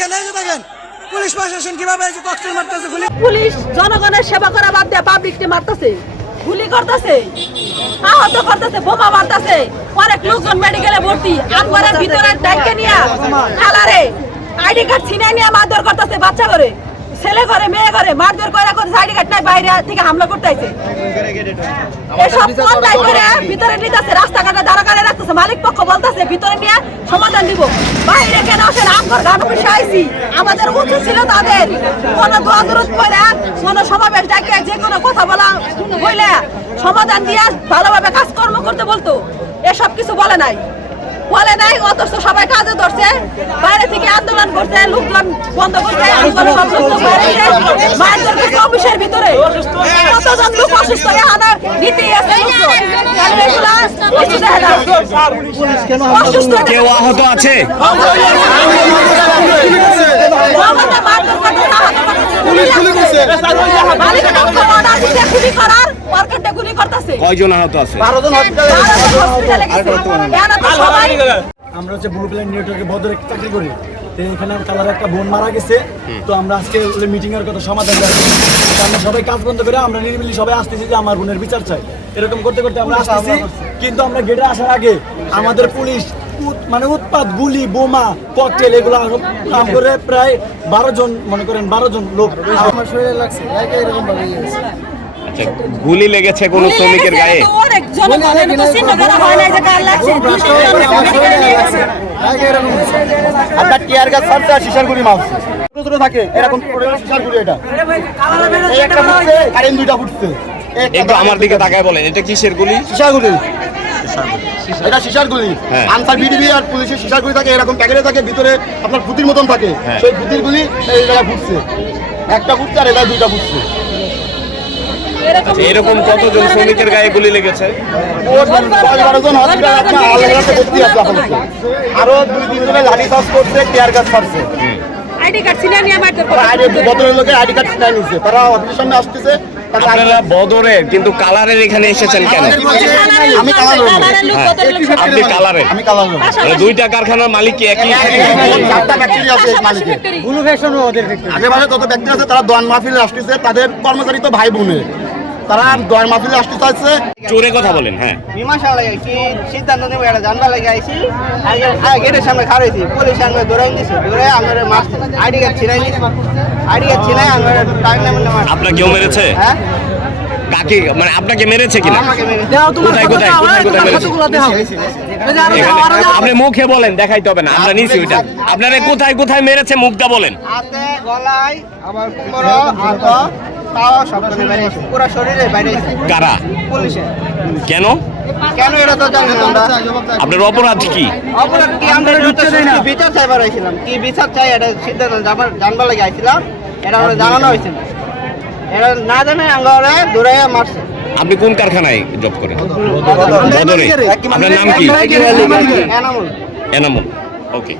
দেখেন এই যে দেখেন পুলিশ প্রশাসন কিভাবে এই যে ককটেল মারতেছে গুলি। পুলিশ জনগণের সেবা করা বাদ দিয়ে পাবলিককে মারতেছে, গুলি করতেছে, আহত করতেছে, বোমা মারতেছে। অনেক লোকজন মেডিকেলে ভর্তি। আমগরের ভিতরে ডাইকে নিয়া খালারে আইডি কার্ড ছিনাই নিয়ে মারধর করতেছে। বাচ্চা করে, ছেলে করে, মেয়ে করে মারধর করে করতেছে। আইডি কার্ড নাই, বাইরে থেকে হামলা করতেছে। এসব পন্থায় করে ভিতরে নিতেছে, রাস্তাঘাটে দাঁড়া করে রাখতেছে। মালিক পক্ষ বলতেছে ভিতরে নিয়ে সমাধান দিব। বাইরে কেন আসেন? আমগর গান অফিসে আইছি। আমাদের উচিত ছিল তাদের কোনো দোয়া দরুদ পড়ে কোনো সমাবেশ ডাকে যে কোনো কথা বলা হইলে সমাধান দিয়ে ভালোভাবে কাজকর্ম করতে বলতো। এসব কিছু বলে নাই, বলে নাই। অথচ সবাই কাজে ধরছে, বাইরে থেকে আন্দোলন করছে, লোকজন বন্ধ করছে, অফিসের ভিতরে কতজন লোক অসুস্থ হয়ে আনা নীতি আছে। কেউ আহত আছে? কয়জন আহত আছে? আমরা হচ্ছে ব্লু প্ল্যান নেটওয়ার্কে বদরে চাকরি করি। তো এখানে কালার একটা বোন মারা গেছে। তো আমরা আজকে মিটিং এর কথা সমাধান করছি। আমরা সবাই কাজ বন্ধ করে আমরা নিরিবিলি সবাই আসতেছি যে আমার বোনের বিচার চাই। এরকম করতে করতে আমরা আসতেছি, কিন্তু আমরা গেটে আসার আগে আমাদের পুলিশ মানে উৎপাত, গুলি, বোমা, ককটেল এগুলো নাম করে প্রায় 12 জন, মনে করেন 12 জন লোক আমার শরীরে লাগছে। এরকম ভাবে গুলি লেগেছে কোন শ্রমিকের গায়ে? আপনার টিয়ার গাছ ছাড়ছে আর শিশার গুলি মারছে। ছোট ছোট থাকে এরকম শিশার গুলি। এটা এই একটা ফুটছে, কারেন্ট দুইটা ফুটছে। একটু আমার দিকে তাকায় বলেন, এটা কিসের গুলি? শিশার গুলি। এটা শিশার গুলি। আনসার বিডিবি আর পুলিশের শিশার গুলি থাকে, এরকম প্যাকেটে থাকে, ভিতরে আপনার ফুটির মতন থাকে। সেই ফুটির গুলি এই জায়গায় ফুটছে, একটা ফুটছে আর এটা দুইটা ফুটছে। এরকম কতজন শ্রমিকের গায়ে গুলি লেগেছে? আরো 2-3 জনের লাঠি চার্জ করছে, টিয়ার গাছ ছাড়ছে। আইডি কার্ড ছিনা নিয়ে মারধর বদরের লোকের আইডি কার্ড ছিনা নিচ্ছে, তারা অফিসের সামনে আসতেছে। আপনারা বদরের কিন্তু কালারের এখানে এসেছেন কেন? আমি কালার লোক। আপনি কালারের? আমি কালার লোক। দুইটা কারখানার মালিক কি একই? 4টা ফ্যাক্টরি আছে মালিকের। ব্লু ফ্যাশন ওদের ফ্যাক্টরি। আশেপাশে যত ফ্যাক্টরি আছে তারা দোয়ান মাহফিলে আসতেছে, তাদের কর্মচারী তো ভাই বোনের, তারা দোয়ান মাহফিলে আসতে চাইছে। চোরে কথা বলেন। হ্যাঁ, মীমাংসা লাগে কি সিদ্ধান্ত নেবো এটা জানবা লাগে আইছি। গেটের সামনে খাড়াইছি, পুলিশ আঙ্গে ধরাই দিছে, ধরে আমার মারছে। আইডি কার্ড ছিনাই নিছে, আইডি কার্ড ছিনাই আমার টাইম নেবেন না। আপনাকে কেউ মেরেছে? হ্যাঁ, কাকে মানে আপনাকে মেরেছে কিনা? আমাকে মেরেছে। কোথায় কোথায় কোথায় কোথায় মেরেছে? আপনি মুখে বলেন, দেখাইতে হবে না, আমরা নিছি ওইটা। আপনারা কোথায় কোথায় মেরেছে মুখটা বলেন। হাতে, গলায়, আবার পুরো হাত, তাও সব বাইরে আছে, পুরো শরীরে বাইরে আছে। কারা? পুলিশে। কেন? কেন এটা তো জানি না আমরা। আপনার অপরাধ কি? অপরাধ কি? আমরা বিচার চাইবার আইছিলাম। কি বিচার চাই এটা সিদ্ধান্ত জানবার লাগে আইছিলাম। এটা আমরা জানানো হয়েছিল, এটা না জানে আঙ্গরে দূরে মারছে। আপনি কোন কারখানায় জব করেন? বদরে। আপনার নাম কি? এনামুল। এনামুল। ওকে।